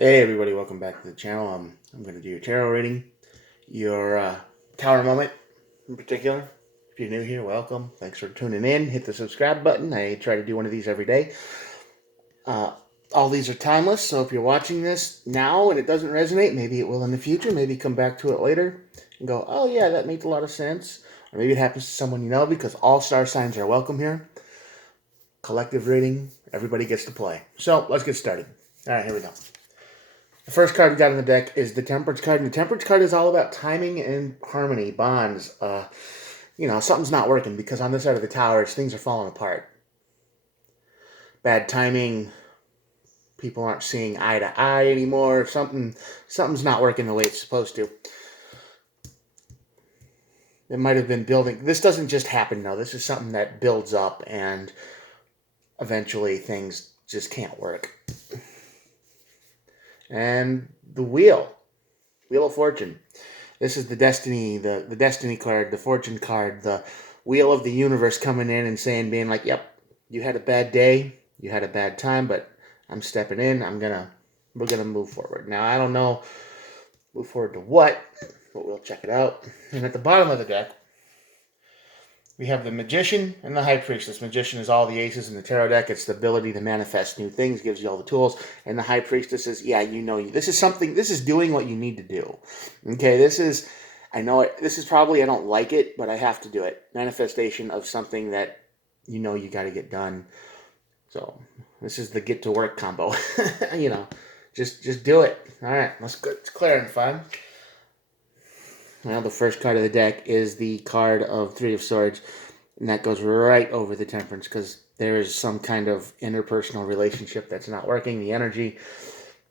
Hey everybody, welcome back to the channel. I'm going to do your tarot reading, your tower moment in particular. If you're new here, welcome. Thanks for tuning in. Hit the subscribe button. I try to do one of these every day. Uh, all these are timeless, so if you're watching this now and it doesn't resonate, maybe it will in the future. Maybe come back to it later and go, oh yeah, that makes a lot of sense. Or maybe it happens to someone you know, because all star signs are welcome here. Collective reading, everybody gets to play. So let's get started. All right, here we go. The first card we got in the deck is the Temperance card, and the Temperance card is all about timing and harmony, bonds. Something's not working because on this side of the towers, things are falling apart. Bad timing. People aren't seeing eye to eye anymore. Something's not working the way it's supposed to. It might have been building. This doesn't just happen, though. This is something that builds up, and eventually things just can't work. And the Wheel of Fortune. This is the destiny card, the fortune card, the wheel of the universe coming in and saying, being like, yep, you had a bad day, you had a bad time, but I'm stepping in. We're gonna move forward. Now I don't know, move forward to what, but we'll check it out. And at the bottom of the deck, we have the Magician and the High Priestess. Magician is all the aces in the tarot deck. It's the ability to manifest new things, gives you all the tools. And the High Priestess is, this is something, this is doing what you need to do. Okay, I know this is probably, I don't like it, but I have to do it. Manifestation of something that you got to get done. So this is the get to work combo. Just do it. All right, let's clarify. Well, the first card of the deck is the card of Three of Swords, and that goes right over the Temperance because there is some kind of interpersonal relationship that's not working. The energy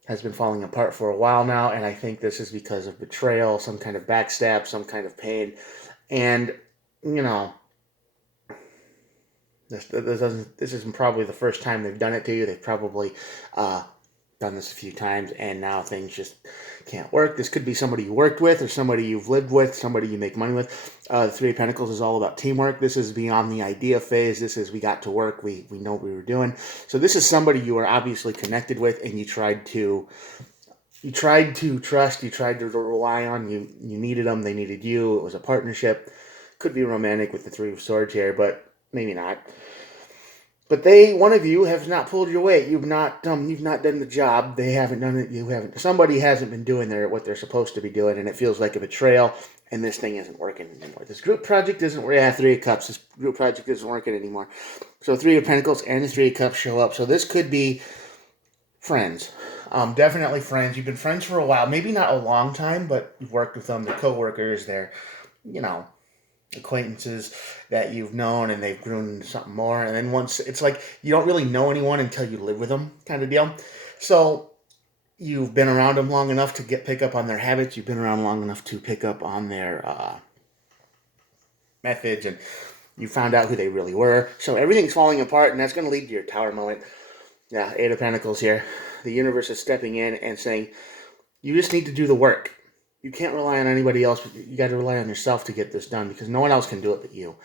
has been falling apart for a while now, and I think this is because of betrayal, some kind of backstab, some kind of pain. And, this isn't probably the first time they've done it to you. They've probably done this a few times, and now things just can't work. This could be somebody you worked with or somebody you've lived with, somebody you make money with. The Three of Pentacles is all about teamwork. This is beyond the idea phase. This is we got to work. We know what we were doing. So this is somebody you are obviously connected with, and you tried to trust, you tried to rely on. You needed them, they needed you. It was a partnership. Could be romantic with the Three of Swords here, but maybe not. But one of you, has not pulled your weight. You've not done the job. They haven't done it. You haven't. Somebody hasn't been doing what they're supposed to be doing, and it feels like a betrayal. And this thing isn't working anymore. This group project isn't. Yeah, Three of Cups. This group project isn't working anymore. So Three of Pentacles and the Three of Cups show up. So this could be friends. Definitely friends. You've been friends for a while. Maybe not a long time, but you've worked with them. They're coworkers. They're, you know, acquaintances that you've known, and they've grown into something more. And then once, it's like you don't really know anyone until you live with them, kind of deal. So you've been around them long enough to pick up on their habits. You've been around long enough to pick up on their methods, and you found out who they really were. So everything's falling apart, and that's going to lead to your tower moment. Yeah, Eight of Pentacles here. The universe is stepping in and saying, you just need to do the work. You can't rely on anybody else. You got to rely on yourself to get this done, because no one else can do it but you.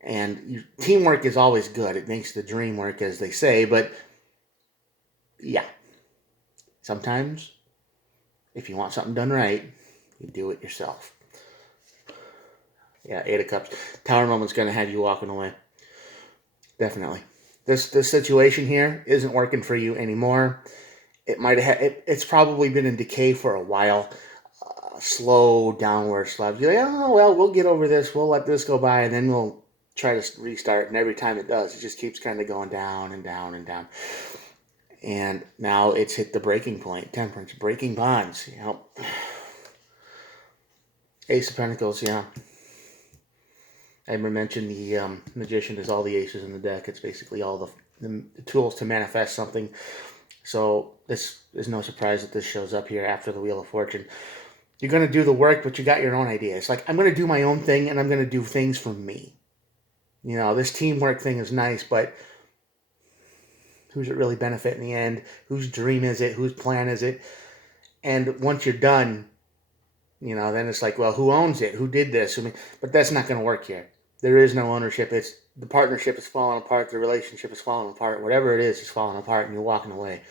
And teamwork is always good. It makes the dream work, as they say. But yeah, sometimes if you want something done right, you do it yourself. Yeah, Eight of Cups. Tower moment's going to have you walking away. Definitely. This situation here isn't working for you anymore. It's probably been in decay for a while. Slow downward slab. You're like, oh well, we'll get over this. We'll let this go by, and then we'll try to restart. And every time it does, it just keeps kind of going down and down and down. And now it's hit the breaking point. Temperance, breaking bonds. Ace of Pentacles. Yeah. I mentioned the Magician is all the aces in the deck. It's basically all the tools to manifest something. So this is no surprise that this shows up here after the Wheel of Fortune. You're going to do the work, but you got your own idea. It's like, I'm going to do my own thing, and I'm going to do things for me. This teamwork thing is nice, but who's it really benefit in the end? Whose dream is it? Whose plan is it? And once you're done, then it's like, well, who owns it? Who did this? But that's not going to work here. There is no ownership. It's the partnership is falling apart. The relationship is falling apart. Whatever it is falling apart, and you're walking away.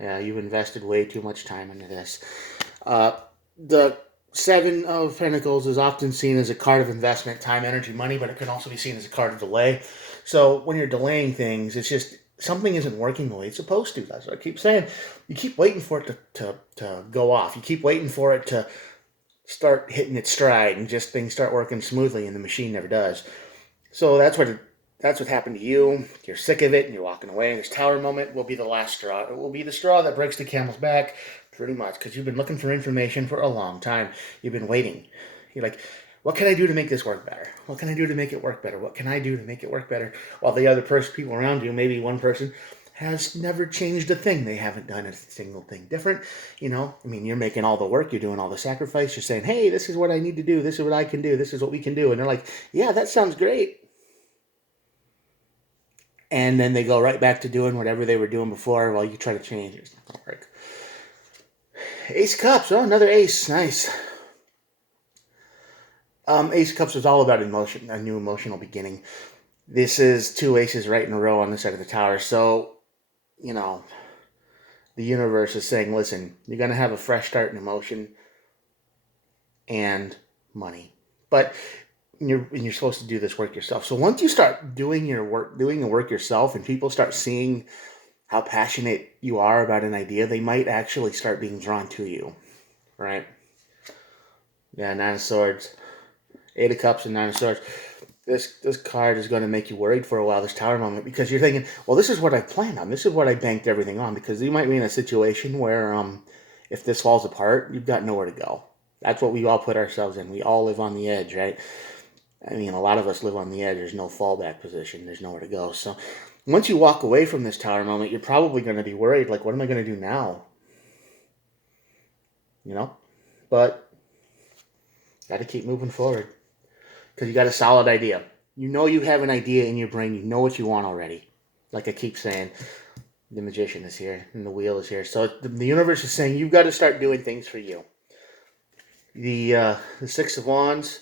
Yeah, you've invested way too much time into this. The Seven of Pentacles is often seen as a card of investment, time, energy, money, but it can also be seen as a card of delay. So when you're delaying things, it's just something isn't working the way it's supposed to. That's what I keep saying. You keep waiting for it to go off. You keep waiting for it to start hitting its stride and just things start working smoothly, and the machine never does. So that's what happened to you. You're sick of it and you're walking away. And this tower moment will be the last straw. It will be the straw that breaks the camel's back, pretty much, because you've been looking for information for a long time. You've been waiting. You're like, what can I do to make this work better? What can I do to make it work better? What can I do to make it work better? While the other people around you, maybe one person, has never changed a thing. They haven't done a single thing different. I mean, you're making all the work. You're doing all the sacrifice. You're saying, hey, this is what I need to do. This is what I can do. This is what we can do. And they're like, yeah, that sounds great. And then they go right back to doing whatever they were doing before while you try to change it. It's not going to work. Ace of Cups. Oh, another ace. Nice. Ace of Cups is all about emotion, a new emotional beginning. This is two aces right in a row on the side of the tower. So, the universe is saying, listen, you're going to have a fresh start in emotion and money. But you're supposed to do this work yourself. So once you start doing the work yourself, and people start seeing how passionate you are about an idea, they might actually start being drawn to you, right? Yeah, Nine of Swords, Eight of Cups, and Nine of Swords. This card is going to make you worried for a while, this tower moment, because you're thinking, well, this is what I planned on. This is what I banked everything on, because you might be in a situation where if this falls apart, you've got nowhere to go. That's what we all put ourselves in. We all live on the edge, right? I mean, a lot of us live on the edge. There's no fallback position. There's nowhere to go. So once you walk away from this tower moment, you're probably going to be worried, like, what am I going to do now? But got to keep moving forward because you got a solid idea. You have an idea in your brain. You know what you want already. Like I keep saying, the magician is here and the wheel is here. So the universe is saying you've got to start doing things for you. The Six of Wands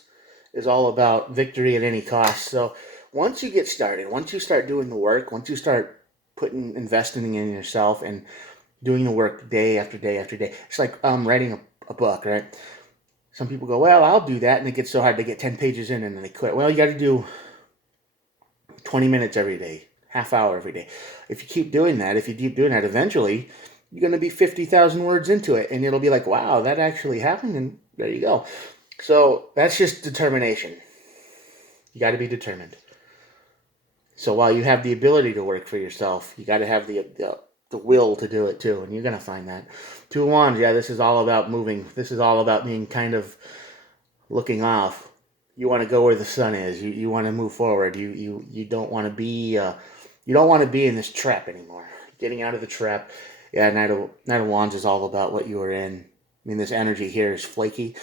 is all about victory at any cost. So once you get started, once you start doing the work, once you start investing in yourself and doing the work day after day after day, it's like writing a book, right? Some people go, well, I'll do that, and it gets so hard to get 10 pages in and then they quit. Well, you got to do 20 minutes every day, half hour every day. If you keep doing that, eventually you're going to be 50,000 words into it, and it'll be like, wow, that actually happened, and there you go. So that's just determination. You got to be determined. So while you have the ability to work for yourself, you got to have the will to do it too, and you're going to find that. Two of Wands, yeah, this is all about moving. This is all about being kind of looking off. You want to go where the sun is. You want to move forward. You don't want to be in this trap anymore. Getting out of the trap. Yeah, Knight of Wands is all about what you are in. I mean, this energy here is flaky,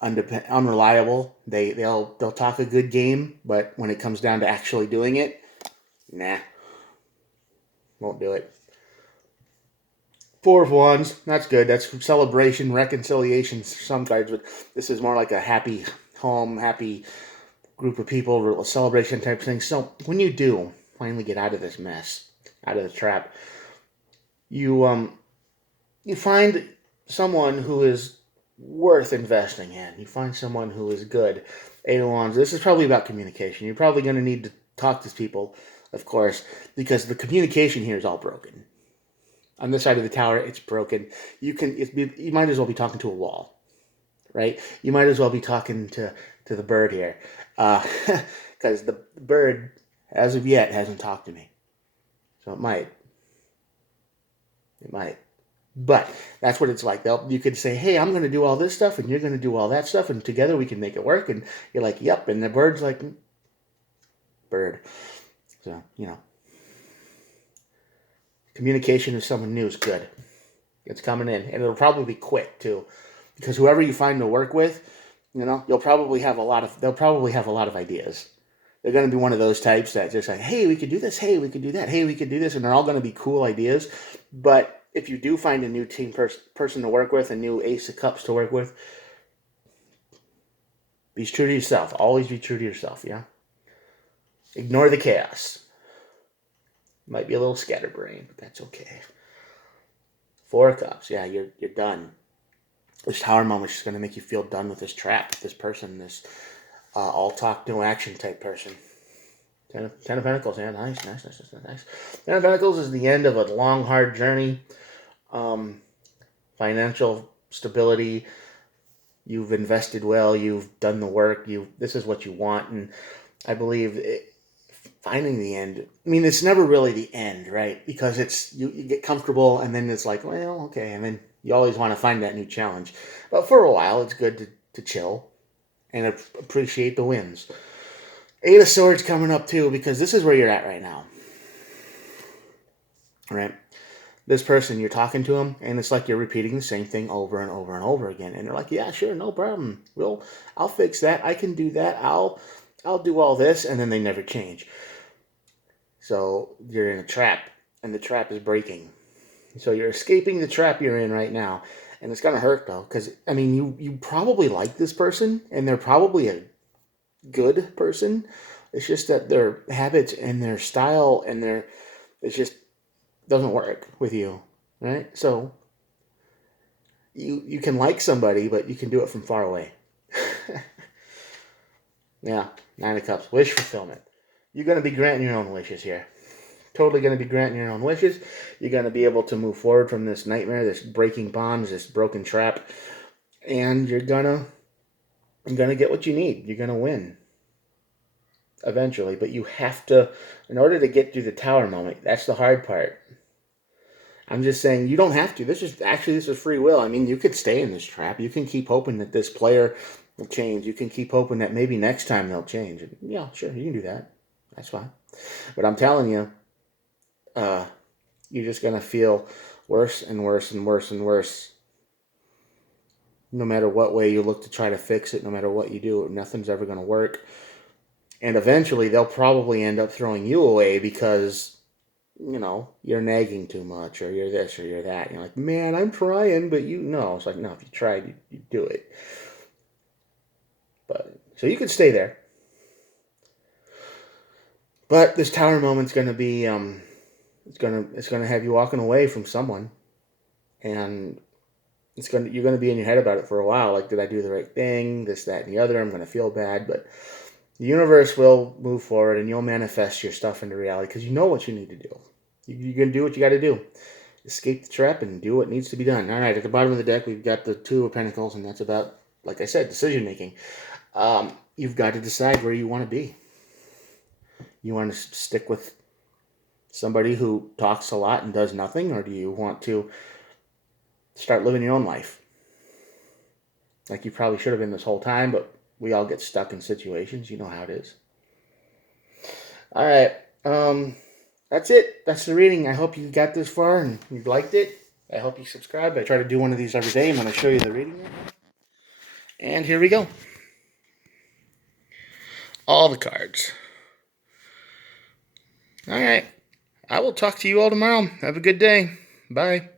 unreliable. They'll talk a good game, but when it comes down to actually doing it, nah, won't do it. Four of Wands, that's good. That's celebration, reconciliation, some cards, but this is more like a happy home, happy group of people, a celebration type thing. So when you do finally get out of this mess, out of the trap, you find someone who is worth investing in. You find someone who is good. Eight of Wands, this is probably about communication. You're probably going to need to talk to people, of course, because the communication here is all broken. On this side of the tower, it's broken. You might as well be talking to a wall, right? You might as well be talking to the bird here, because the bird, as of yet, hasn't talked to me. So it might. But that's what it's like. You could say, hey, I'm going to do all this stuff, and you're going to do all that stuff, and together we can make it work. And you're like, yep. And the bird's like, bird. So, communication with someone new is good. It's coming in, and it'll probably be quick too, because whoever you find to work with, they'll probably have a lot of ideas. They're going to be one of those types that just like, hey, we could do this, hey, we could do that, hey, we could do this, and they're all going to be cool ideas. But if you do find a new team person to work with, a new Ace of Cups to work with, be true to yourself. Always be true to yourself, yeah? Ignore the chaos. Might be a little scatterbrained, but that's okay. Four of Cups. Yeah, you're done. This Tower moment is just going to make you feel done with this trap, this person, this all talk, no action type person. Ten of Pentacles. Yeah, nice. Ten of Pentacles is the end of a long, hard journey. Financial stability. You've invested well. You've done the work. This is what you want, and I believe finding the end. I mean, it's never really the end, right? Because it's you get comfortable, and then it's like, well, okay, and then you always want to find that new challenge. But for a while, it's good to chill and appreciate the wins. Eight of Swords coming up too, because this is where you're at right now, right? This person, you're talking to them, and it's like you're repeating the same thing over and over and over again. And they're like, "Yeah, sure, no problem. I'll fix that. I can do that. I'll do all this," and then they never change. So you're in a trap, and the trap is breaking. So you're escaping the trap you're in right now, and it's gonna hurt though, because I mean, you probably like this person, and they're probably a good person. It's just that their habits and their style and it's just doesn't work with you, right? So you can like somebody, but you can do it from far away. Yeah, Nine of Cups, wish fulfillment. You're going to be granting your own wishes here. Totally going to be granting your own wishes. You're going to be able to move forward from this nightmare, this breaking bonds, this broken trap, and you're gonna get what you need. You're gonna win eventually, but you have to, in order to get through the Tower moment. That's the hard part. I'm just saying you don't have to. This is free will. I mean, you could stay in this trap. You can keep hoping that this player will change. You can keep hoping that maybe next time they'll change. And yeah, sure, you can do that. That's fine. But I'm telling you, you're just gonna feel worse and worse and worse and worse. No matter what way you look to try to fix it, no matter what you do, nothing's ever gonna work. And eventually, they'll probably end up throwing you away because you're nagging too much, or you're this, or you're that. And you're like, man, I'm trying, but no. It's like, no, if you tried, you do it. But so you could stay there. But this Tower moment's gonna be, it's gonna have you walking away from someone, and you're gonna be in your head about it for a while. Like, did I do the right thing? This, that, and the other. I'm gonna feel bad, but the universe will move forward, and you'll manifest your stuff into reality because you know what you need to do. You're going to do what you got to do. Escape the trap and do what needs to be done. All right, at the bottom of the deck, we've got the Two of Pentacles, and that's about, like I said, decision making. You've got to decide where you want to be. You want to stick with somebody who talks a lot and does nothing, or do you want to start living your own life? Like you probably should have been this whole time, but we all get stuck in situations. You know how it is. All right. That's it. That's the reading. I hope you got this far and you liked it. I hope you subscribe. I try to do one of these every day. I'm going to show you the reading right now. And here we go. All the cards. All right. I will talk to you all tomorrow. Have a good day. Bye.